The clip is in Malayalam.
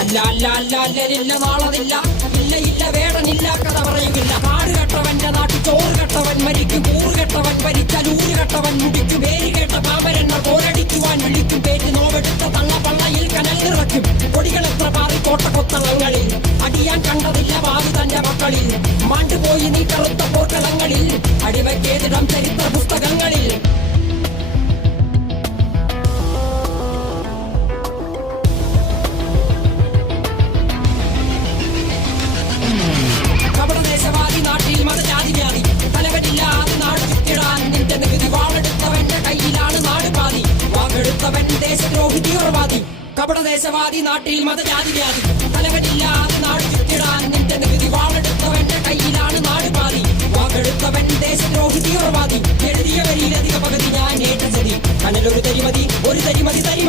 അല്ല അല്ല അല്ല അല്ലലില്ല നാളതില്ല, ഇല്ല ഇല്ല വേടനില്ല കഥ പറയുകില്ല. കാട് കെട്ടവന്റെ നാട്ടിൽ ചോറ് കെട്ടവൻ മരിക്കും, കൂറ് കെട്ടവൻ ഭരിച്ചാൽ ഊര് കെട്ടവൻ മുടിക്കും. പേര് കേട്ട പാമ്പരെണ്ണ പോരടിക്കുവാൻ വിളിക്കും, പേറ്റ് നോവെടുത്ത തള്ള പള്ളയിൽ കനൽ നിറയ്ക്കും. കൊടികൾ എത്ര പാറി കോട്ടക്കൊത്തളങ്ങളിൽ, അടിയാൻ കണ്ടതില്ല ഭാവി തന്റെ മക്കളിൽ. മാണ്ടുപോയി നീ കറുത്ത പോർക്കളങ്ങളിൽ, അടിവയ്ക്കേതിടം ചരിത്ര പുസ്തകങ്ങളിൽ. കപടദേശവാദി നാട്ടിൽ മതജാതി വ്യാധി, തലവനില്ലാതെ നാട് ചുറ്റിടാൻ നിന്റെ നികുതി. വാളെടുത്തവന്റെ കയ്യിലാണ് നാട് പാതി, വാക്കെടുത്തവൻ ദേശദ്രോഹി തീവ്രവാദി. കപടദേശവാദി നാട്ടിൽ മതജാതി വ്യാധി, തലവനില്ലാതെ നാട് ചുറ്റിടാൻ നിന്റെ നികുതി. വാളെടുത്തവന്റെ കയ്യിലാണ് നാട് പാതി, വാക്കെടുത്തവൻ ദേശദ്രോഹി തീവ്രവാദി. എഴുതിയ വരിയിലധിക പകുതി ഞാൻ ഏറ്റ ചതി, കനലൊരു തരിമതി ഒരു തരിമതി തരി.